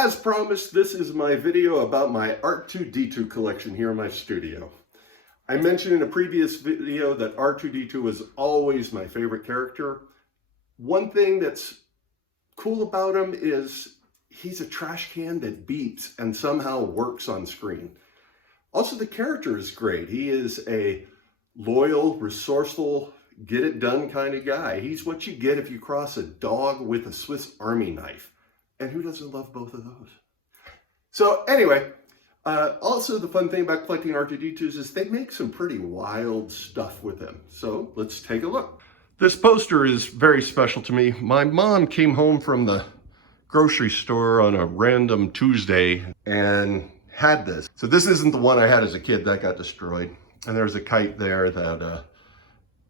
As promised, this is my video about my R2-D2 collection here in my studio. I mentioned in a previous video that R2-D2 was always my favorite character. One thing that's cool about him is he's a trash can that beeps and somehow works on screen. Also, the character is great. He is a loyal, resourceful, get it done kind of guy. He's what you get if you cross a dog with a Swiss Army knife. And who doesn't love both of those? So anyway, also the fun thing about collecting R2-D2s is they make some pretty wild stuff with them. So let's take a look. This poster is very special to me. My mom came home from the grocery store on a random Tuesday and had this. So this isn't the one I had as a kid, that got destroyed. And there's a kite there that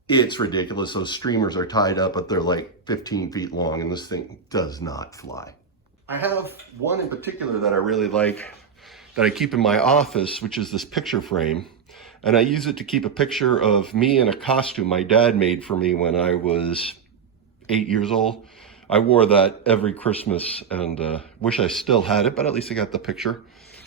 it's ridiculous. Those streamers are tied up, but they're like 15 feet long and this thing does not fly. I have one in particular that I really like that I keep in my office, which is this picture frame. And I use it to keep a picture of me in a costume my dad made for me when I was 8 years old. I wore that every Christmas and wish I still had it, but at least I got the picture.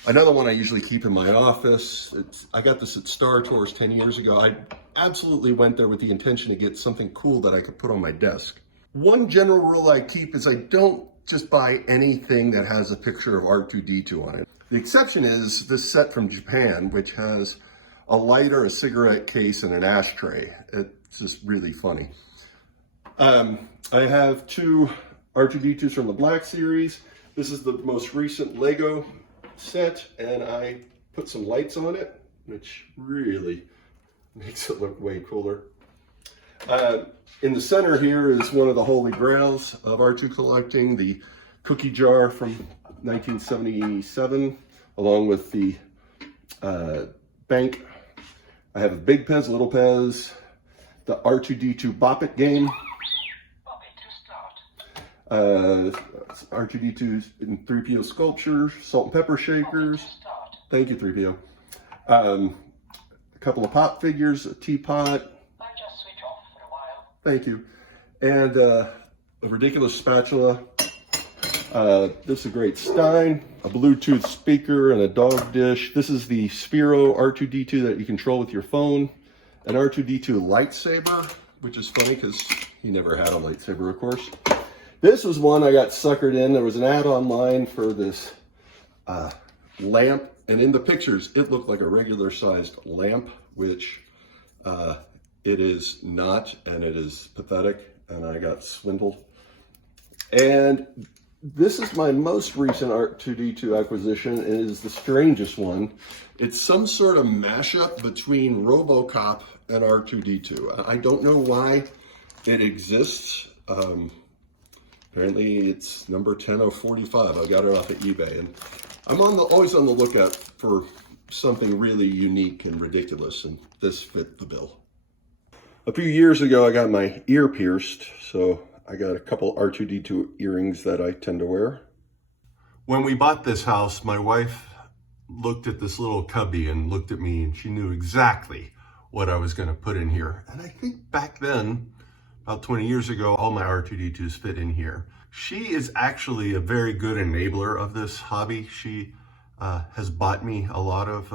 Another one I usually keep in my office, I got this at Star Tours 10 years ago. I absolutely went there with the intention to get something cool that I could put on my desk. One general rule I keep is I don't just buy anything that has a picture of R2-D2 on it. The exception is this set from Japan, which has a lighter, a cigarette case, and an ashtray. It's just really funny. I have two R2-D2s from the Black Series. This is the most recent Lego set, and I put some lights on it, which really makes it look way cooler. In the center here is one of the holy grails of R2 collecting, the cookie jar from 1977, along with the bank. I have a Big Pez, Little Pez, the R2-D2 Bop It game. Bop it to start. R2-D2's in 3PO sculptures, salt and pepper shakers. Thank you, 3PO. A couple of pop figures, a teapot. Thank you. And a ridiculous spatula. This is a great Stein, a Bluetooth speaker, and a dog dish. This is the Sphero R2-D2 that you control with your phone. An R2-D2 lightsaber, which is funny because he never had a lightsaber, of course. This was one I got suckered in. There was an ad online for this lamp, and in the pictures, it looked like a regular sized lamp, which it is not, and it is pathetic, and I got swindled. And this is my most recent R2-D2 acquisition, and it is the strangest one. It's some sort of mashup between RoboCop and R2-D2. I don't know why it exists. Apparently it's number 10045. I got it off of eBay, and I'm always on the lookout for something really unique and ridiculous, and this fit the bill. A few years ago, I got my ear pierced, so I got a couple R2-D2 earrings that I tend to wear. When we bought this house, my wife looked at this little cubby and looked at me, and she knew exactly what I was going to put in here. And I think back then, about 20 years ago, all my R2-D2s fit in here. She is actually a very good enabler of this hobby. She has bought me a lot of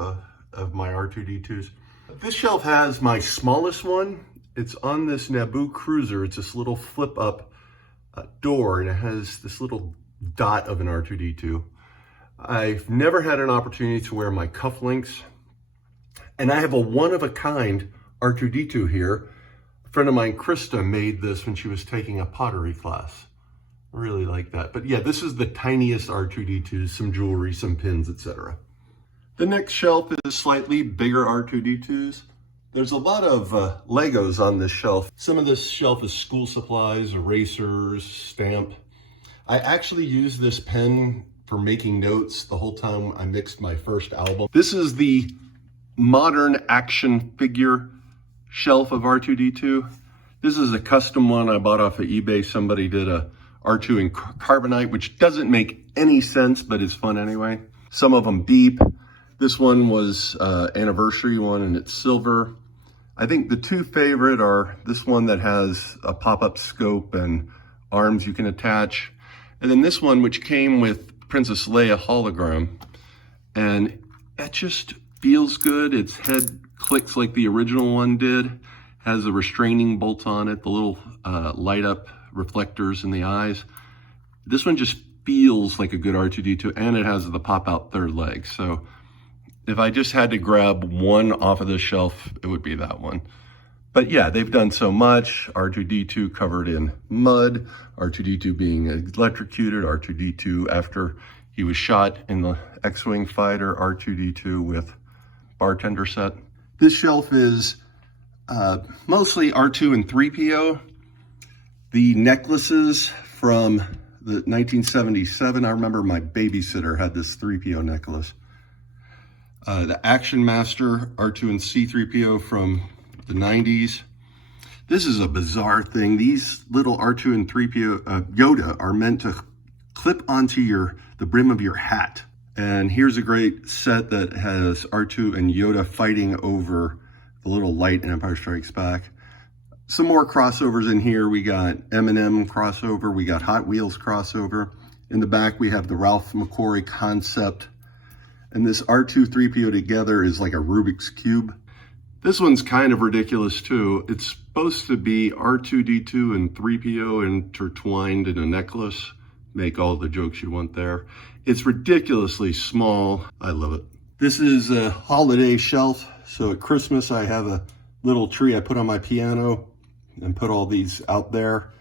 my R2-D2s. This shelf has my smallest one. It's on this Naboo cruiser. It's this little flip up door, and it has this little dot of an R2-D2. I've never had an opportunity to wear my cufflinks, and I have a one-of-a-kind R2-D2 here. A friend of mine, Krista, made this when she was taking a pottery class. I really like that. But yeah, this is the tiniest R2-D2s, some jewelry, some pins, etc. The next shelf is slightly bigger R2-D2s. There's a lot of Legos on this shelf. Some of this shelf is school supplies, erasers, stamp. I actually used this pen for making notes the whole time I mixed my first album. This is the modern action figure shelf of R2-D2. This is a custom one I bought off of eBay. Somebody did a R2 in carbonite, which doesn't make any sense, but is fun anyway. Some of them beep. This one was anniversary one, and it's silver. I think the two favorite are this one that has a pop-up scope and arms you can attach. And then this one, which came with Princess Leia hologram, and it just feels good. Its head clicks like the original one did, has the restraining bolts on it, the little light up reflectors in the eyes. This one just feels like a good R2-D2, and it has the pop out third leg. So if I just had to grab one off of the shelf, it would be that one. But yeah, they've done so much. R2-D2 covered in mud, R2-D2 being electrocuted, R2-D2 after he was shot in the X-Wing fighter, R2-D2 with bartender set. This shelf is mostly R2 and 3PO. The necklaces from the 1977, I remember my babysitter had this 3PO necklace. The Action Master R2 and C3PO from the 90s. This is a bizarre thing. These little R2 and 3PO Yoda are meant to clip onto the brim of your hat. And here's a great set that has R2 and Yoda fighting over the little light in Empire Strikes Back. Some more crossovers in here. We got M&M crossover. We got Hot Wheels crossover. In the back, we have the Ralph McQuarrie concept. And this R2 3PO together is like a Rubik's Cube. This one's kind of ridiculous too. It's supposed to be R2-D2 and 3PO intertwined in a necklace. Make all the jokes you want there. It's ridiculously small. I love it. This is a holiday shelf. So at Christmas, I have a little tree I put on my piano and put all these out there.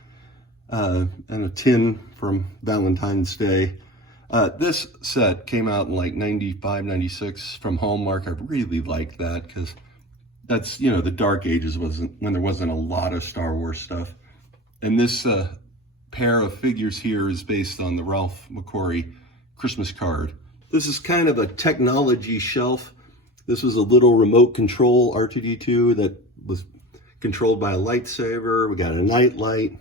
And a tin from Valentine's Day. This set came out in like 95, 96 from Hallmark. I really liked that because that's, you know, the dark ages when there wasn't a lot of Star Wars stuff. And this pair of figures here is based on the Ralph McQuarrie Christmas card. This is kind of a technology shelf. This was a little remote control R2-D2 that was controlled by a lightsaber. We got a night light.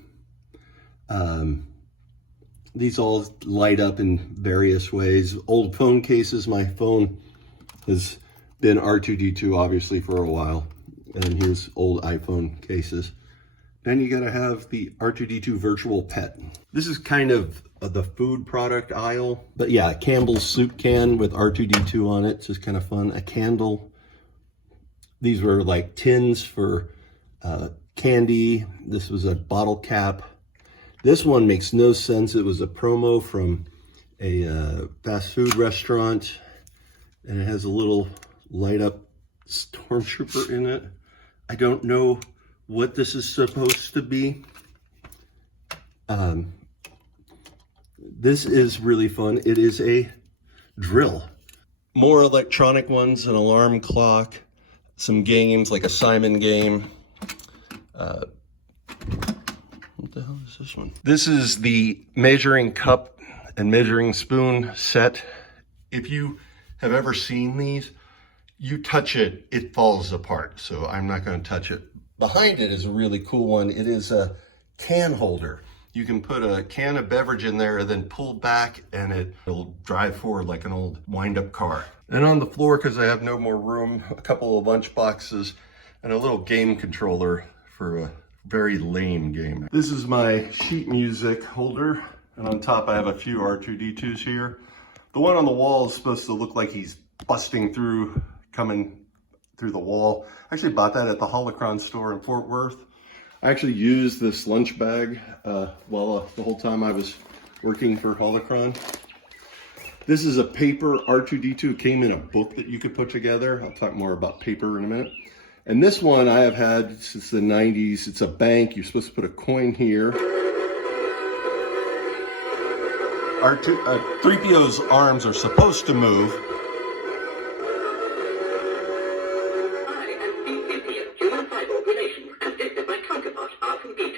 These all light up in various ways. Old phone cases. My phone has been R2-D2 obviously for a while. And here's old iPhone cases. Then you gotta have the R2-D2 virtual pet. This is kind of the food product aisle. But yeah, Campbell's soup can with R2-D2 on it. It's just kind of fun. A candle. These were like tins for candy. This was a bottle cap. This one makes no sense. It was a promo from a fast food restaurant, and it has a little light up stormtrooper in it. I don't know what this is supposed to be. This is really fun. It is a drill. More electronic ones, an alarm clock, some games like a Simon game. What the hell is this one? This is the measuring cup and measuring spoon set. If you have ever seen these, you touch it, it falls apart. So I'm not going to touch it. Behind it is a really cool one. It is a can holder. You can put a can of beverage in there and then pull back and it'll drive forward like an old wind-up car. And on the floor, because I have no more room, a couple of lunch boxes and a little game controller for a very lame game. This is my sheet music holder, and on top I have a few R2-D2s here. The one on the wall is supposed to look like he's busting through, coming through the wall. I actually bought that at the Holocron store in Fort Worth. I actually used this lunch bag the whole time I was working for Holocron. This is a paper R2-D2. It came in a book that you could put together. I'll talk more about paper in a minute. And this one I have had since the 90s. It's a bank. You're supposed to put a coin here. 3PO's arms are supposed to move. I am BCP, Human Cyborg Relations, and this is my counterpart, R2-D2.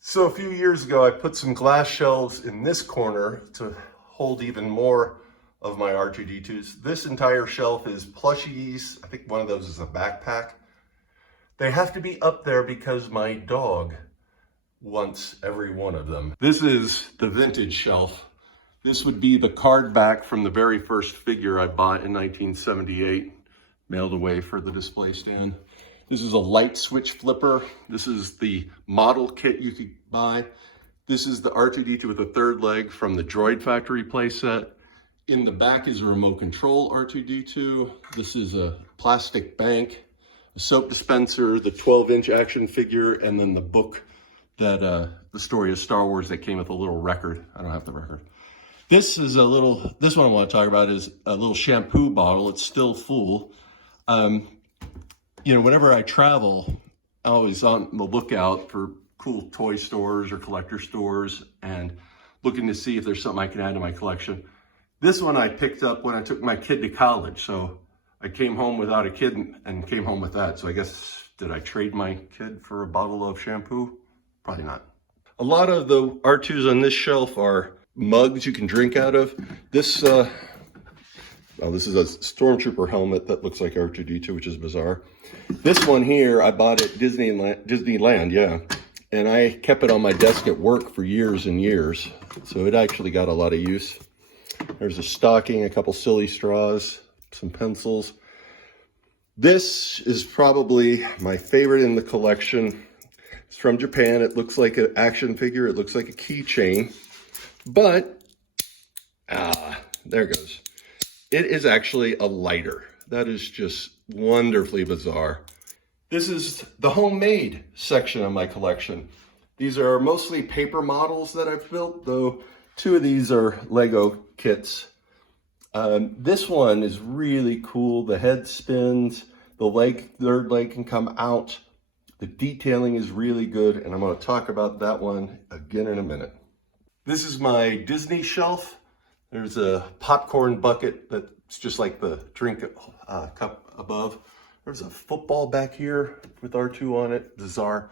So a few years ago, I put some glass shelves in this corner to hold even more of my R2-D2s. This entire shelf is plushies. I think one of those is a backpack. They have to be up there because my dog wants every one of them. This is the vintage shelf. This would be the card back from the very first figure I bought in 1978. mailed away for the display stand. This is a light switch flipper. This is the model kit you could buy. This is the R2-D2 with a third leg from the Droid Factory playset. In the back is a remote control R2-D2. This is a plastic bank, a soap dispenser, the 12-inch action figure, and then the book that the story of Star Wars that came with a little record. I don't have the record. This one I want to talk about is a little shampoo bottle. It's still full. You know, whenever I travel, I'm always on the lookout for cool toy stores or collector stores and looking to see if there's something I can add to my collection. This one I picked up when I took my kid to college. So I came home without a kid and came home with that. So I guess, did I trade my kid for a bottle of shampoo? Probably not. A lot of the R2s on this shelf are mugs you can drink out of. This is a Stormtrooper helmet that looks like R2-D2, which is bizarre. This one here, I bought at Disneyland, yeah. And I kept it on my desk at work for years and years. So it actually got a lot of use. There's a stocking, a couple silly straws, some pencils. This is probably my favorite in the collection. It's from Japan. It looks like an action figure. It looks like a keychain. But, there it goes. It is actually a lighter. That is just wonderfully bizarre. This is the homemade section of my collection. These are mostly paper models that I've built, though 2 of these are Lego kits. This one is really cool. The head spins, the third leg can come out. The detailing is really good, and I'm going to talk about that one again in a minute. This is my Disney shelf. There's a popcorn bucket that's just like the drink cup above. There's a football back here with R2 on it, bizarre.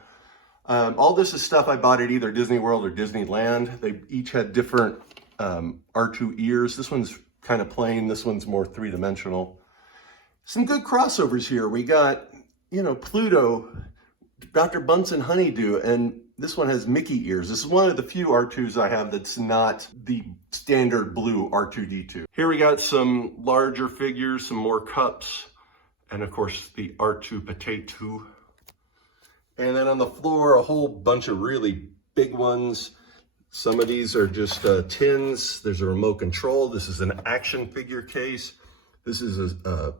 All this is stuff I bought at either Disney World or Disneyland. They each had different R2 ears. This one's kind of plain, this one's more three-dimensional. Some good crossovers here. We got, you know, Pluto, Dr. Bunsen Honeydew, and this one has Mickey ears. This is one of the few R2s I have that's not the standard blue R2-D2. Here we got some larger figures, some more cups, and of course the R2 potato. And then on the floor, a whole bunch of really big ones. Some of these are just tins. There's a remote control. This is an action figure case. This is a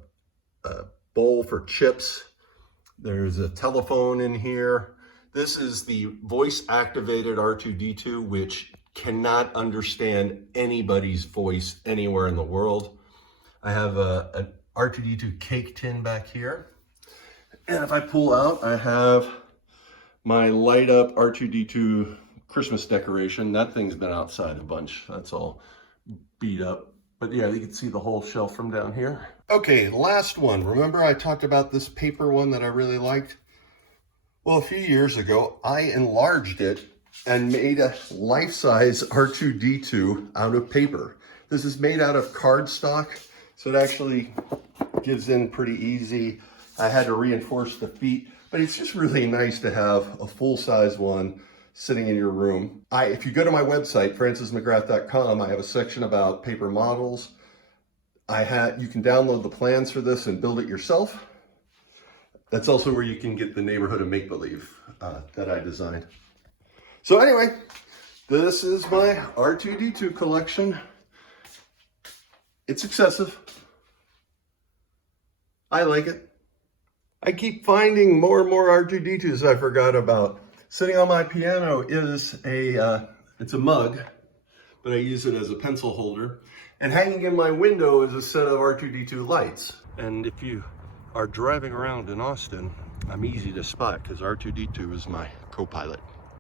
bowl for chips. There's a telephone in here. This is the voice-activated R2-D2, which cannot understand anybody's voice anywhere in the world. I have an R2-D2 cake tin back here. And if I pull out, I have my light-up R2-D2 Christmas decoration. That thing's been outside a bunch. That's all beat up. But yeah, you can see the whole shelf from down here. Okay, last one. Remember I talked about this paper one that I really liked? Well, a few years ago, I enlarged it and made a life-size R2-D2 out of paper. This is made out of cardstock, so it actually gives in pretty easy. I had to reinforce the feet, but it's just really nice to have a full-size one sitting in your room. If you go to my website, francismcgrath.com, I have a section about paper models. You can download the plans for this and build it yourself. That's also where you can get the neighborhood of make-believe that I designed. So anyway, this is my R2-D2 collection. It's excessive. I like it. I keep finding more and more R2-D2s I forgot about. Sitting on my piano is it's a mug, but I use it as a pencil holder. And hanging in my window is a set of R2-D2 lights. And if you are driving around in Austin, I'm easy to spot because R2-D2 is my co-pilot.